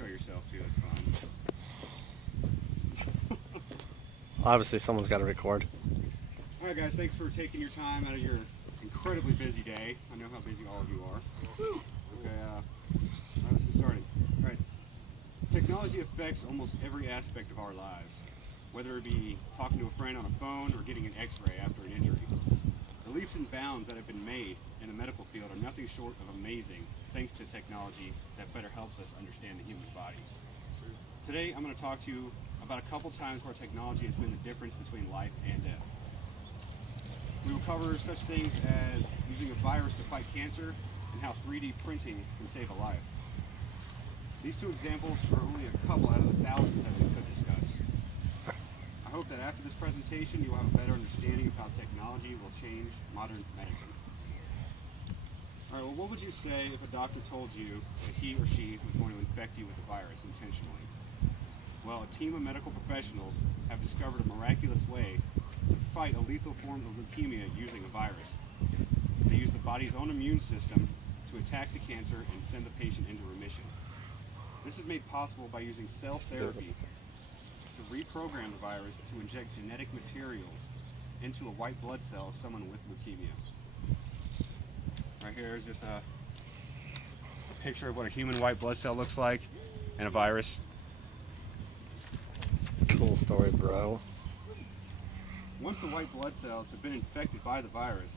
show yourself too, it's fine. Obviously, someone's got to record. Alright guys, thanks for taking your time out of your incredibly busy day. I know how busy all of you are. Okay, let's get started. Alright, technology affects almost every aspect of our lives, whether it be talking to a friend on a phone or getting an x-ray after an injury. The leaps and bounds that have been made in the medical field are nothing short of amazing, thanks to technology that better helps us understand the human body. Today I'm going to talk to you about a couple times where technology has been the difference between life and death. We will cover such things as using a virus to fight cancer and how 3D printing can save a life. These two examples are only a couple out of the thousands that we could discuss. I hope that after this presentation you will have a better understanding of how technology will change modern medicine. Alright, well, what would you say if a doctor told you that he or she was going to infect you with a virus intentionally? Well, a team of medical professionals have discovered a miraculous way to fight a lethal form of leukemia using a virus. They use the body's own immune system to attack the cancer and send the patient into remission. This is made possible by using cell therapy to reprogram the virus to inject genetic materials into a white blood cell of someone with leukemia. Right here is just a picture of what a human white blood cell looks like and a virus. Cool story, bro. Once the white blood cells have been infected by the virus,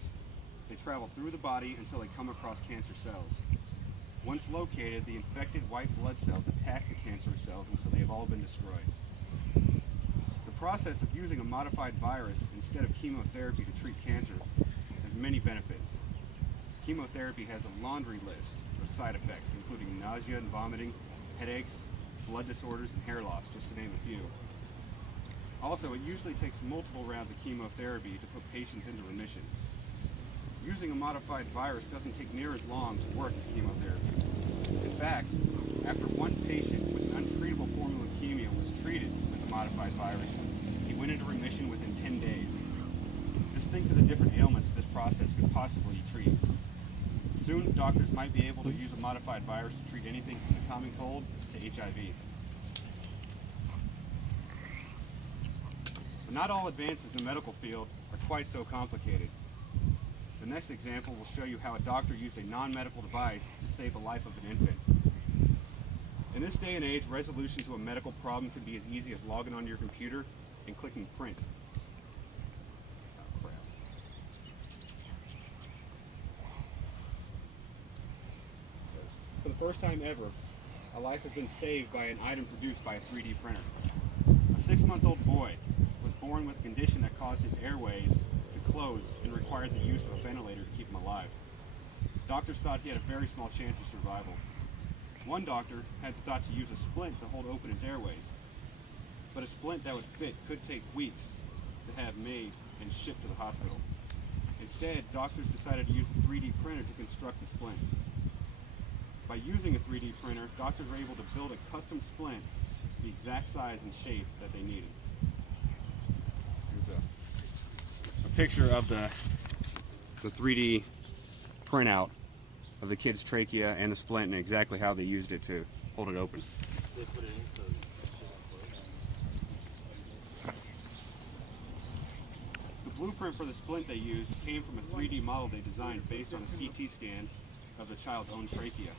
they travel through the body until they come across cancer cells. Once located, the infected white blood cells attack the cancerous cells until they have all been destroyed. The process of using a modified virus instead of chemotherapy to treat cancer has many benefits. Chemotherapy has a laundry list of side effects, including nausea and vomiting, headaches, blood disorders, and hair loss, just to name a few. Also, it usually takes multiple rounds of chemotherapy to put patients into remission. Using a modified virus doesn't take near as long to work as chemotherapy. In fact, after one patient with an untreatable form of leukemia was treated with a modified virus, he went into remission within 10 days. Just think of the different ailments this process could possibly treat. Soon, doctors might be able to use a modified virus to treat anything from the common cold to HIV. But not all advances in the medical field are quite so complicated. The next example will show you how a doctor used a non-medical device to save the life of an infant. In this day and age, resolution to a medical problem can be as easy as logging onto your computer and clicking print. Oh, crap. For the first time ever, a life has been saved by an item produced by a 3D printer. A 6-month-old boy was born with a condition that caused his airways to close and required the use of a ventilator to keep him alive. Doctors thought he had a very small chance of survival. One doctor had the thought to use a splint to hold open his airways, but a splint that would fit could take weeks to have made and shipped to the hospital. Instead, doctors decided to use a 3D printer to construct the splint. By using a 3D printer, doctors were able to build a custom splint the exact size and shape that they needed. Here's a picture of the 3D printout of the kid's trachea and the splint and exactly how they used it to hold it open. They put it in so The blueprint for the splint they used came from a 3D model they designed based on a CT scan of the child's own trachea.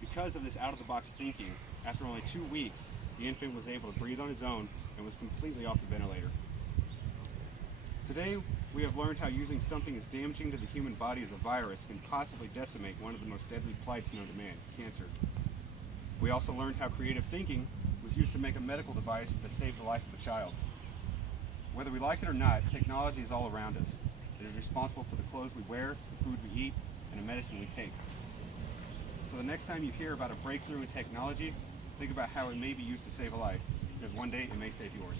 Because of this out-of-the-box thinking, after only 2 weeks, the infant was able to breathe on his own and was completely off the ventilator. Today, we have learned how using something as damaging to the human body as a virus can possibly decimate one of the most deadly plights known to man, cancer. We also learned how creative thinking was used to make a medical device that saved the life of a child. Whether we like it or not, technology is all around us. It is responsible for the clothes we wear, the food we eat, and the medicine we take. So the next time you hear about a breakthrough in technology, think about how it may be used to save a life, because one day it may save yours.